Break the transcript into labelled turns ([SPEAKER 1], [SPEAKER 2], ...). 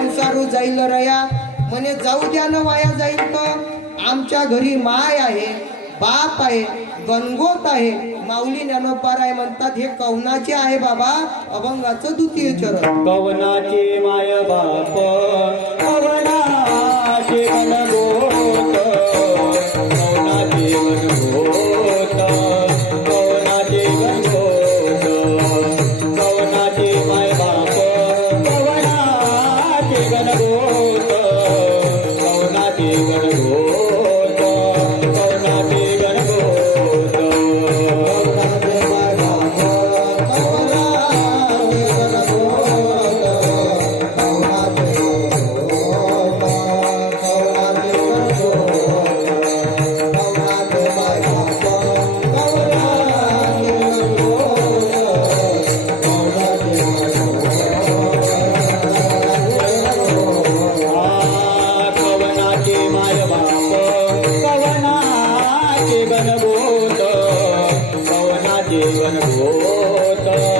[SPEAKER 1] संसारू जाईल रया. म्हणे जाऊ द्या न वाया जाईल तर. आमच्या घरी माय आहे बाप आहे गणगोत आहे. माऊली ज्ञानोपार आहे म्हणतात हे कवनाचे आहे बाबा अभंगाचं द्वितीय चरण.
[SPEAKER 2] कवनाचे माय बाप जीवन भोता